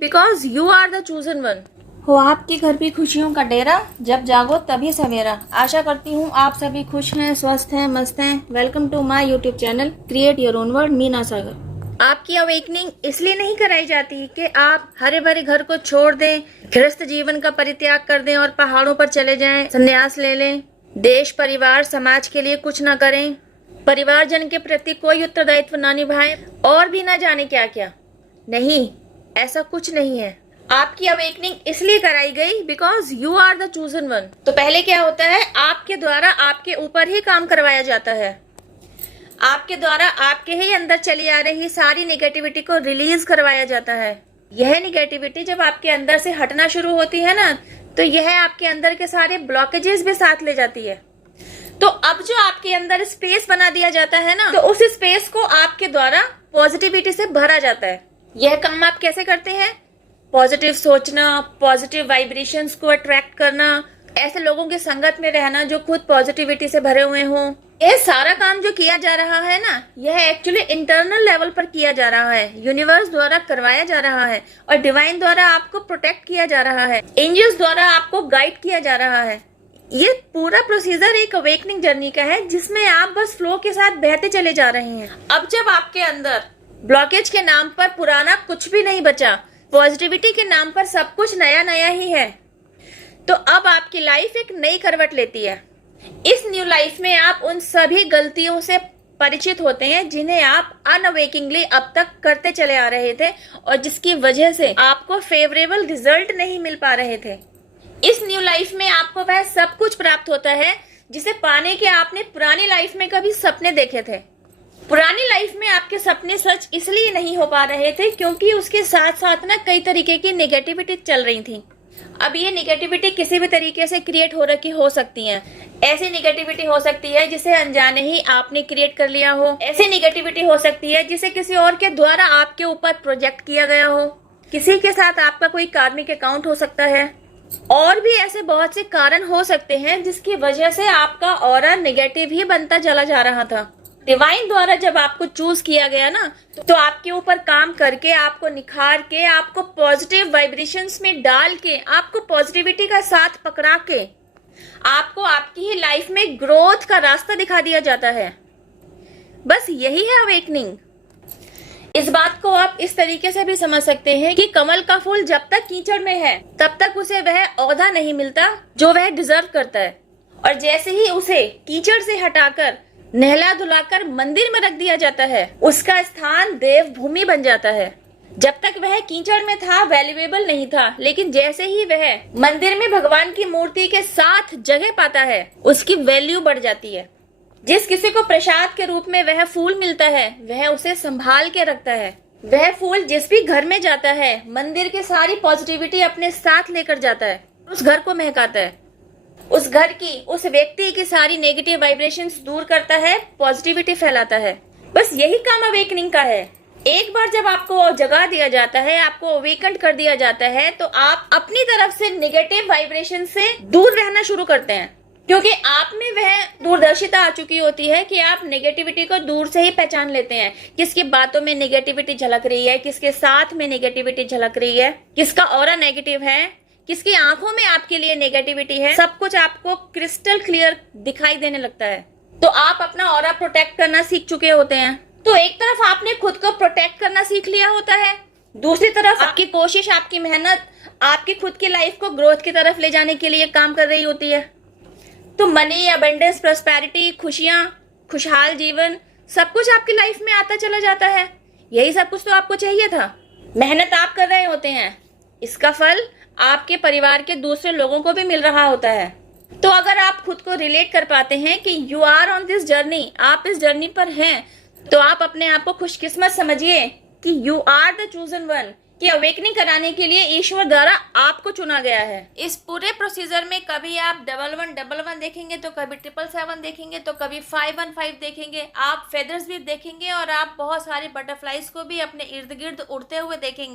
Because you are the chosen one. हो आपके घर भी खुशियों का डेरा, जब जागो तभी सवेरा। आशा करती हूँ आप सभी खुश हैं, स्वस्थ हैं, मस्त हैं। Welcome to my YouTube channel create your own world, Meena Sagar. आपकी अवेकनिंग इसलिए नहीं कराई जाती कि आप हरे भरे घर को छोड़ दें, गृहस्थ जीवन का परित्याग कर दें और पहाड़ों पर चले जाएं, संन्यास ले लें, देश परिवार समाज के लिए कुछ न करें, परिवारजन के प्रति कोई उत्तरदायित्व ना निभाएं और भी ना जाने क्या क्या। नहीं, ऐसा कुछ नहीं है। आपकी अवेकनिंग इसलिए कराई गई because you are the chosen one. तो पहले क्या होता है, आपके द्वारा आपके ऊपर ही काम करवाया जाता है। आपके द्वारा आपके ही अंदर चली आ रही सारी नेगेटिविटी को रिलीज करवाया जाता है। यह नेगेटिविटी जब आपके अंदर से हटना शुरू होती है ना, तो यह आपके अंदर के सारे ब्लॉकेजेस भी साथ ले जाती है। तो अब जो आपके अंदर स्पेस बना दिया जाता है ना, तो उस स्पेस को आपके द्वारा पॉजिटिविटी से भरा जाता है। यह काम आप कैसे करते हैं? पॉजिटिव सोचना, पॉजिटिव वाइब्रेशंस को अट्रैक्ट करना, ऐसे लोगों की संगत में रहना जो खुद पॉजिटिविटी से भरे हुए हों। ये सारा काम जो किया जा रहा है ना, यह एक्चुअली इंटरनल लेवल पर किया जा रहा है। यूनिवर्स द्वारा करवाया जा रहा है और डिवाइन द्वारा आपको प्रोटेक्ट किया जा रहा है, एंजल्स द्वारा आपको गाइड किया जा रहा है। ये पूरा प्रोसीजर एक अवेकनिंग जर्नी का है, जिसमें आप बस फ्लो के साथ बहते चले जा रहे हैं। अब जब आपके अंदर ब्लॉकेज के नाम पर पुराना कुछ भी नहीं बचा, पॉजिटिविटी के नाम पर सब कुछ नया नया ही है, तो अब आपकी लाइफ एक नई करवट लेती है। इस न्यू लाइफ में आप उन सभी गलतियों से परिचित होते हैं जिन्हें आप अनअवेकिंगली अब तक करते चले आ रहे थे और जिसकी वजह से आपको फेवरेबल रिजल्ट नहीं मिल पा रहे थे। इस न्यू लाइफ में आपको वह सब कुछ प्राप्त होता है जिसे पाने के आपने पुरानी लाइफ में कभी सपने देखे थे। पुरानी लाइफ में आपके सपने सच इसलिए नहीं हो पा रहे थे क्योंकि उसके साथ साथ ना कई तरीके की नेगेटिविटी चल रही थी। अब ये नेगेटिविटी किसी भी तरीके से क्रिएट हो रखी हो सकती है। ऐसी नेगेटिविटी हो सकती है जिसे अनजाने ही आपने क्रिएट कर लिया हो। ऐसी नेगेटिविटी हो सकती है जिसे किसी और के द्वारा आपके ऊपर प्रोजेक्ट किया गया हो। किसी के साथ आपका कोई कार्मिक अकाउंट हो सकता है। और भी ऐसे बहुत से कारण हो सकते हैं जिसकी वजह से आपका ऑरा नेगेटिव ही बनता चला जा रहा था। डिवाइन द्वारा जब आपको चूज किया गया ना, तो आपके ऊपर काम करके, आपको निखार के, आपको पॉजिटिव वाइब्रेशंस में डाल के, आपको पॉजिटिविटी का साथ पकड़ा के, आपको आपकी ही लाइफ में ग्रोथ का रास्ता दिखा दिया जाता है। बस यही है अवेकनिंग। इस बात को आप इस तरीके से भी समझ सकते हैं कि कमल का फूल जब तक कीचड़ में है तब तक उसे वह औधा नहीं मिलता जो वह डिजर्व करता है, और जैसे ही उसे कीचड़ से हटाकर नहला धुलाकर मंदिर में रख दिया जाता है, उसका स्थान देवभूमि बन जाता है। जब तक वह कीचड़ में था वैल्यूएबल नहीं था, लेकिन जैसे ही वह मंदिर में भगवान की मूर्ति के साथ जगह पाता है, उसकी वैल्यू बढ़ जाती है। जिस किसी को प्रसाद के रूप में वह फूल मिलता है, वह उसे संभाल के रखता है। वह फूल जिस भी घर में जाता है, मंदिर की सारी पॉजिटिविटी अपने साथ लेकर जाता है, उस घर को महकाता है। उस घर की, उस व्यक्ति की सारी नेगेटिव वाइब्रेशंस दूर करता है, पॉजिटिविटी फैलाता है। बस यही काम अवेकनिंग का है। एक बार जब आपको जगा दिया जाता है, आपको अवेकन कर दिया जाता है, तो आप अपनी तरफ से नेगेटिव वाइब्रेशन से दूर रहना शुरू करते हैं, क्योंकि आप में वह दूरदर्शिता आ चुकी होती है कि आप नेगेटिविटी को दूर से ही पहचान लेते हैं। किसकी बातों में नेगेटिविटी झलक रही है, किसके साथ में नेगेटिविटी झलक रही है, किसका ऑरा नेगेटिव है, किसकी आंखों में आपके लिए नेगेटिविटी है, सब कुछ आपको क्रिस्टल क्लियर दिखाई देने लगता है। तो आप अपना ऑरा प्रोटेक्ट करना सीख चुके होते हैं। तो एक तरफ आपने खुद को प्रोटेक्ट करना सीख लिया होता है, दूसरी तरफ आपकी कोशिश, आपकी मेहनत आपकी खुद की लाइफ को ग्रोथ की तरफ ले जाने के लिए काम कर रही होती है। तो मनी, अबंडेंस, प्रॉस्पेरिटी, खुशियां, खुशहाल जीवन, सब कुछ आपकी लाइफ में आता चला जाता है। यही सब कुछ तो आपको चाहिए था। मेहनत आप कर रहे होते हैं, इसका फल आपके परिवार के दूसरे लोगों को भी मिल रहा होता है। तो अगर आप खुद को रिलेट कर पाते हैं कि you are on this journey, आप इस जर्नी पर हैं, तो आप अपने आप को खुशकिस्मत समझिए कि you are the chosen one, कि अवेकनिंग कराने के लिए ईश्वर द्वारा आपको चुना गया है। इस पूरे प्रोसीजर में कभी आप 1111 देखेंगे, तो कभी 777 देखेंगे, तो कभी 515 देखेंगे, आप फेदर्स भी देखेंगे और आप बहुत सारे बटरफ्लाइज को भी अपने इर्द गिर्द उड़ते हुए देखेंगे।